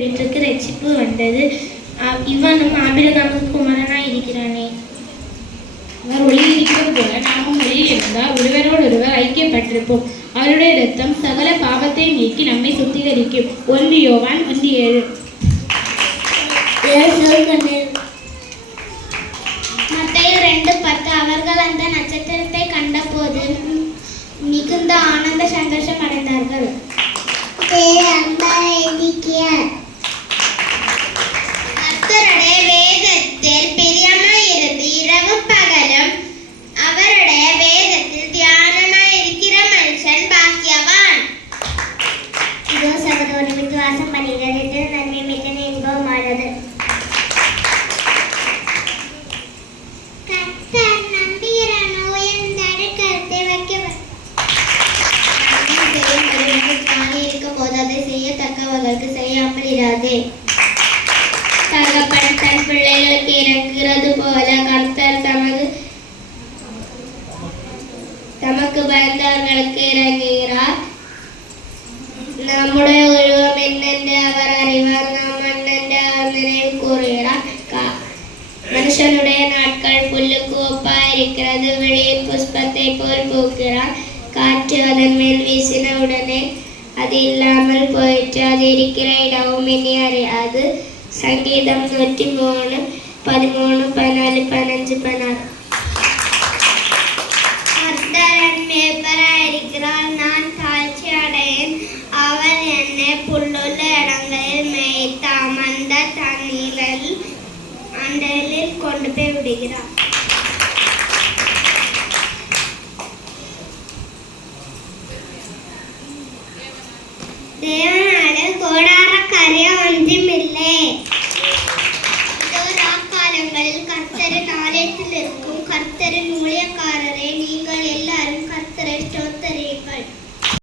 வீட்டுக்கு ரட்சிப்பு வந்தது. இவனும் ஆபிரகாமுக்கு குமாரனாயிருக்கிறானே. அவர் ஒளியில் இருக்கிறது போல நாமும் ஒளியில் இருந்தால் ஒருவரோடு ஒருவர் ஐக்கியப்பட்டிருப்போம். அவருடைய இரத்தம் சகல பாவத்தை நீக்கி நம்மை சுத்திகரிக்கும். 1 யோவான் 1:7. மத்தேயு 2:10. அவர்கள் அந்த நட்சத்திரத்தை கண்டபோது மிகுந்த ஆனந்த சந்தோஷம் அடைந்தார்கள். கர்த்தருடைய வேதத்தில் பிரியமாயிருந்து இரவும் பகலும் அவருடைய வேதத்தில் தியானமாயிருக்கிற மனுஷன் பாக்கியவான். இதோ சகோதரன் விசுவாசம் பண்ணுகிறது நன்மை மிக இன்பமானது. கர்த்தர் நம்புகிறவனோ என் கருத்தை வைக்க இருக்கும் போது அதை செய்யத்தக்கவர்களுக்கு செய்யாமல் இராதே. தகப்பன் தன் பிள்ளைகளுக்கு இறங்குகிறது போல கர்த்தர் தமக்கு பயந்தவர்களுக்கு இறங்குகிறார். நம்முடைய உருவம் என்னென்று அவர் அறிவார். நாம் மண்ணென்று அவர் நினைவு கூறுகிறார். மனுஷனுடைய நாட்கள் புல்லுக்கு ஒப்பாயிருக்கிறது. வெளியின் புஷ்பத்தை போல் பூக்கிறார். காற்று அதன் மேல் வீசின உடனே அது இல்லாமல் போயிற்று. அது இருக்கிற இடமும் இனி அறியாது. சங்கீதம் 103, 13, 14, 15, 16. கர்த்தர் மேய்ப்பராயிருக்கிறார். நான் தாழ்ச்சி அடையேன். அவர் என்னை புல்லுள்ள இடங்களில் மேய்த்த அமர்ந்த அண்டலில் கொண்டு போய் விடுகிறார். தேவனாலே கோடார காரியம் ஒன்றுமில்லை. காலங்களில் கர்த்தரின் ஆலயத்தில் இருக்கும் கர்த்தரின் ஊழிய